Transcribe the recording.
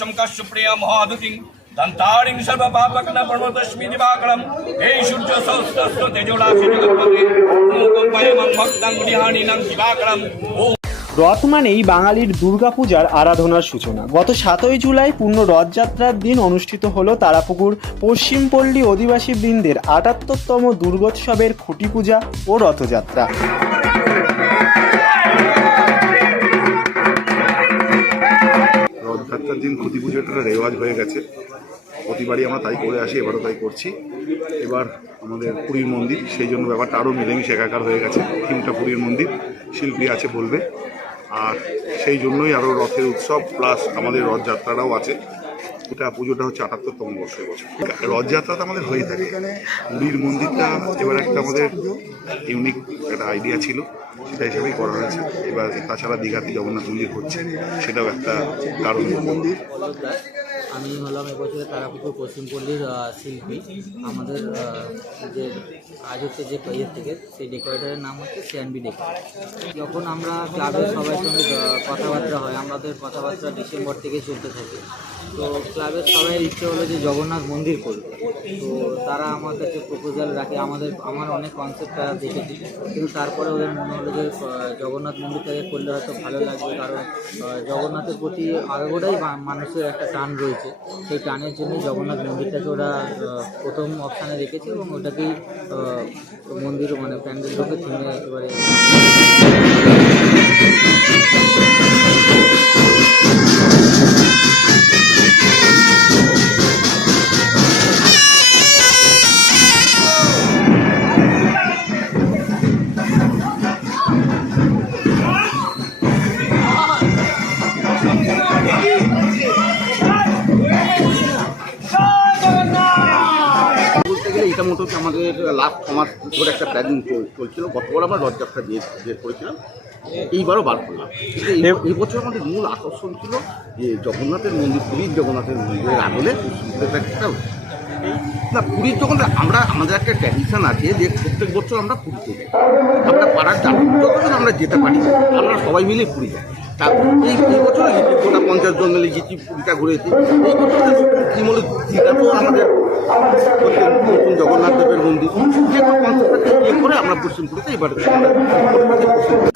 শঙ্কা সুপ্রিয়া মহাদুতিং দন্তারিং সর্বপাপকন দিবাকরম এই সূর্য সহস্রস্র তেজোরাশি ভক্তাং গৃহাণীনাং দিবাকরম রথ মানেই বাঙালির দুর্গাপূজার আরাধনার সূচনা। গত সাতই জুলাই পূর্ণ রথযাত্রার দিন অনুষ্ঠিত হল তারাপুকুর, পশ্চিমপল্লী অধিবাসী বৃন্দের আটাত্তরতম দুর্গোৎসবের খুঁটি পূজা ও রথযাত্রা। দিন খুঁটি একটা রেওয়াজ হয়ে গেছে। প্রতিবারই আমরা তাই করে আসি, এবারও তাই করছি। এবার আমাদের পুরীর মন্দির, সেই জন্য ব্যাপারটা আরও মিলেমিশে একাকার হয়ে গেছে। থিমটা পুরীর মন্দির, শিল্পী আছে বলবে। আর সেই জন্যই আরও রথের উৎসব, প্লাস আমাদের রথযাত্রাটাও আছে। এটা পুজোটা হচ্ছে আটাত্তরতম বর্ষ এবছর। রথযাত্রা তো আমাদের হয়ে থাকে। পুরীর মন্দিরটা এবার একটা আমাদের ইউনিক একটা আইডিয়া ছিল। সেটা হিসেবেই করা হয়েছে। এবার তাছাড়া দীঘাতে জগন্নাথ মন্দির হচ্ছে সেটাও একটা কারণ মন্দির। আমি হলাম এবছরে তারাপুকুর পশ্চিমপল্লীর শিল্পী। আমাদের যে কাজ হচ্ছে যে ইয়ের থেকে, সেই ডেকোরেটরের নাম হচ্ছে সিএনবি ডেকোর যখন আমরা ক্লাবের সবার সঙ্গে কথাবার্তা হয়, আমাদের কথাবার্তা ডিসেম্বর থেকে চলতে থাকে। তো ক্লাবের সবাই ইচ্ছে হলো যে জগন্নাথ মন্দির করবে তো তারা আমার কাছে প্রপোজাল রাখে। আমাদের, আমার অনেক কনসেপ্ট তারা দেখেছি। কিন্তু তারপরে ওদের মনে হলো যে জগন্নাথ মন্দিরটাকে করলে হয়তো ভালো লাগবে। কারণ জগন্নাথের প্রতি আরোটাই মানুষের একটা টান রয়েছে। সেই প্রাণের জন্য জগন্নাথ মন্দিরটাকে ওরা প্রথম অপশানে রেখেছে এবং ওটাকেই মন্দির মানে প্যান্ডেলটাকে থিমে একেবারে এটা মোটামুটি আমাদের লাস্ট মাস ধরে একটা প্ল্যানিং চলছিল। গতবার আমরা রথযাত্রা বিয়ে বের করেছিলাম এইবারও বার করলাম। এই- বছর আমাদের মূল আকর্ষণ ছিল যে জগন্নাথের মন্দির পুরীর জগন্নাথের মন্দিরের পুষ্পিতটা একটা না পুরীর জগন্নাথ আমরা আমাদের একটা ট্র্যাডিশন আছে যে প্রত্যেক বছর আমরা পুরীতে যাই। আমরা পাড়ার যতজন আমরা যেতে পারি আমরা সবাই মিলে পুরী যাই। তা এই এই বছর গোটা পঞ্চাশ জন মিলে গেছি পুরীটা ঘুরেছি। এই বছর দীঘাতেও আমাদের জগন্নাথ দেবের মন্দির যে কোনো কনসেপ্টটাকে করে আমরা পশ্চিমপুরিতে এবার